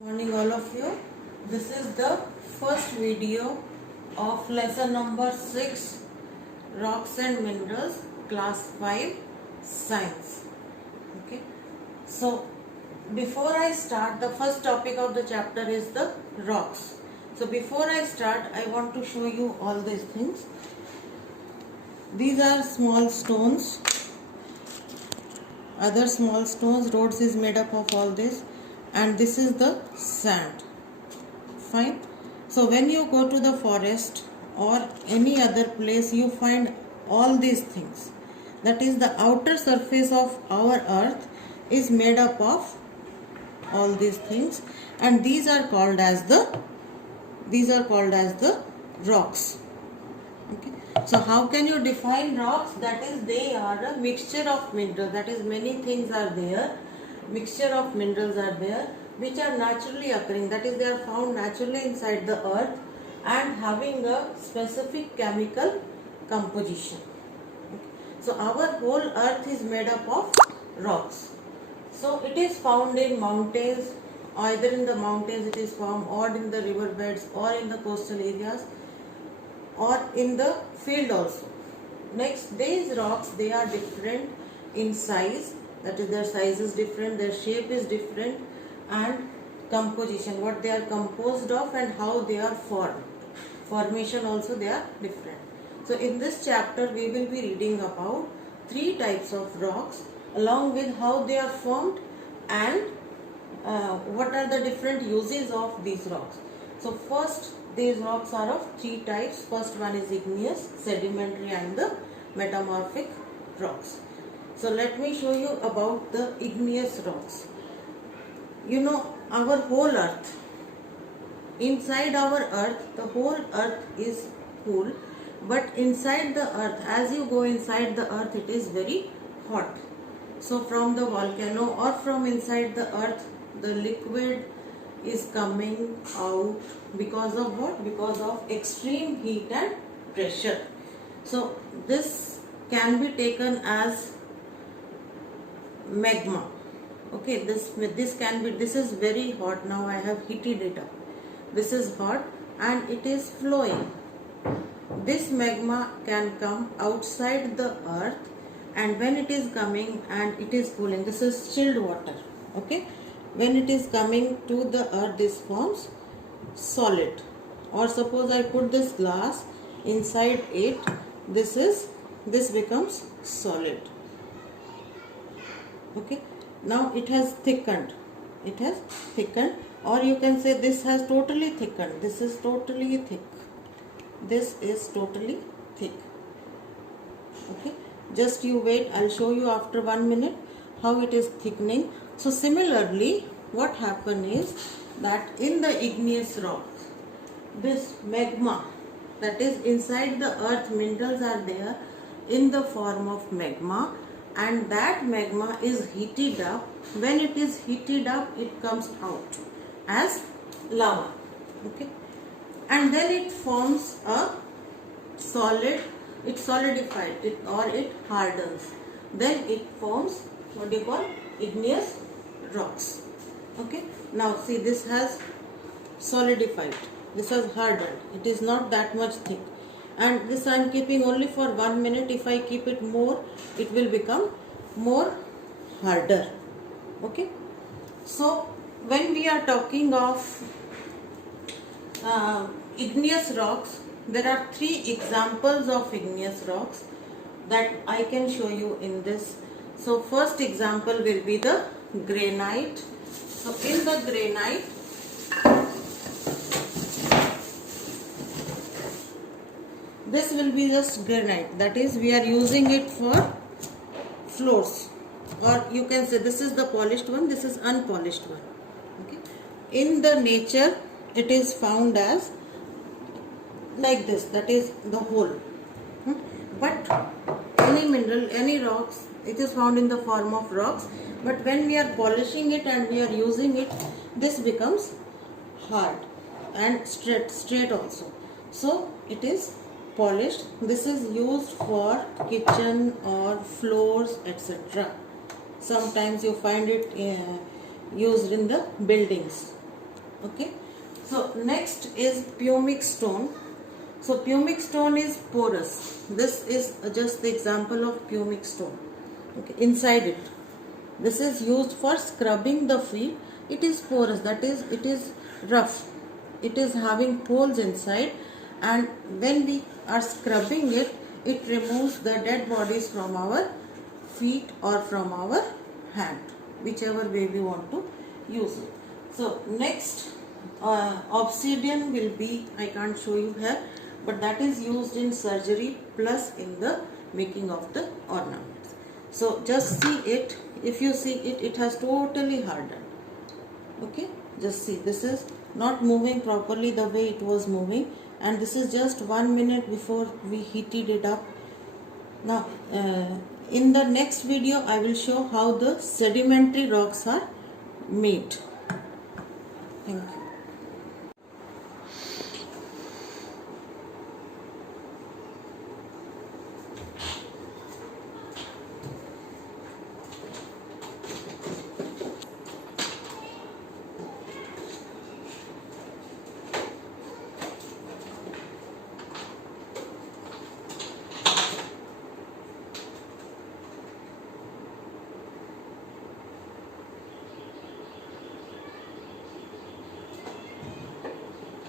Morning all of you. This is the first video of lesson number 6, Rocks and Minerals, class 5 science. Okay, so before I start, the first topic of the chapter is the rocks. So before I start, I want to show you all these things. These are small stones, other small stones. Roads is made up of all this, and this is the sand. Fine. So when you go to the forest or any other place, you find all these things. That is, the outer surface of our earth is made up of all these things, and these are called as the rocks. Okay. So how can you define rocks? That is, they are a mixture of minerals. That is, many things are there, mixture of minerals are there, which are naturally occurring. That is, they are found naturally inside the earth and having a specific chemical composition. Okay. So our whole earth is made up of rocks. So it is found in mountains, either in the mountains it is found, or in the riverbeds, or in the coastal areas, or in the field also. Next, these rocks, they are different in size. That is, their size is different, their shape is different, and composition, what they are composed of and how they are formed. Formation also, they are different. So in this chapter we will be reading about 3 types of rocks, along with how they are formed and what are the different uses of these rocks. So first, these rocks are of 3 types. First one is igneous, sedimentary, and the metamorphic rocks. So let me show you about the igneous rocks. You know, our whole earth, inside our earth, the whole earth is cool, but inside the earth, as you go inside the earth, it is very hot. So from the volcano or from inside the earth, the liquid is coming out because of what? Because of extreme heat and pressure. So this can be taken as magma. Okay, this can be, this is very hot. Now I have heated it up. This is hot and it is flowing. This magma can come outside the earth, and when it is coming and it is cooling, this is chilled water. Okay, when it is coming to the earth, this forms solid. Or suppose I put this glass inside it, this becomes solid. Okay, now it has thickened, or you can say this has totally thickened. This is totally thick, this is totally thick. Okay, just you wait, I'll show you after 1 minute how it is thickening. So similarly, what happen is that in the igneous rocks, this magma, that is inside the earth, minerals are there in the form of magma, and that magma is heated up. When it is heated up, it comes out as lava. Okay, and then it forms a solid, it solidifies it, or it hardens. Then it forms what you call igneous rocks. Okay, now see, this has solidified, this has hardened, it is not that much thick, and this I am keeping only for 1 minute. If I keep it more, it will become more harder. Okay, so when we are talking of igneous rocks, there are 3 examples of igneous rocks that I can show you in this. So first example will be the granite. So in the granite, this will be just granite, that is, we are using it for floors, or you can say this is the polished one, this is unpolished one. Okay, in the nature it is found as like this, that is the whole. But any mineral, any rocks, it is found in the form of rocks, but when we are polishing it and we are using it, this becomes hard and straight also. So it is polished. This is used for kitchen or floors, etc. Sometimes you find it used in the buildings. Okay, so next is pumic stone. So pumic stone is porous. This is just the example of pumic stone. Okay, inside it, this is used for scrubbing the feet. It is porous, that is, it is rough. It is having holes inside, and when we are scrubbing it, it removes the dead bodies from our feet or from our hand, whichever way we want to use it. So next, obsidian will be, I can't show you here, but that is used in surgery plus in the making of the ornaments. So just see it. If you see it, it has totally hardened. Okay, just see, this is not moving properly the way it was moving, and this is just 1 minute before we heated it up. Now in the next video I will show how the sedimentary rocks are made. Thank you.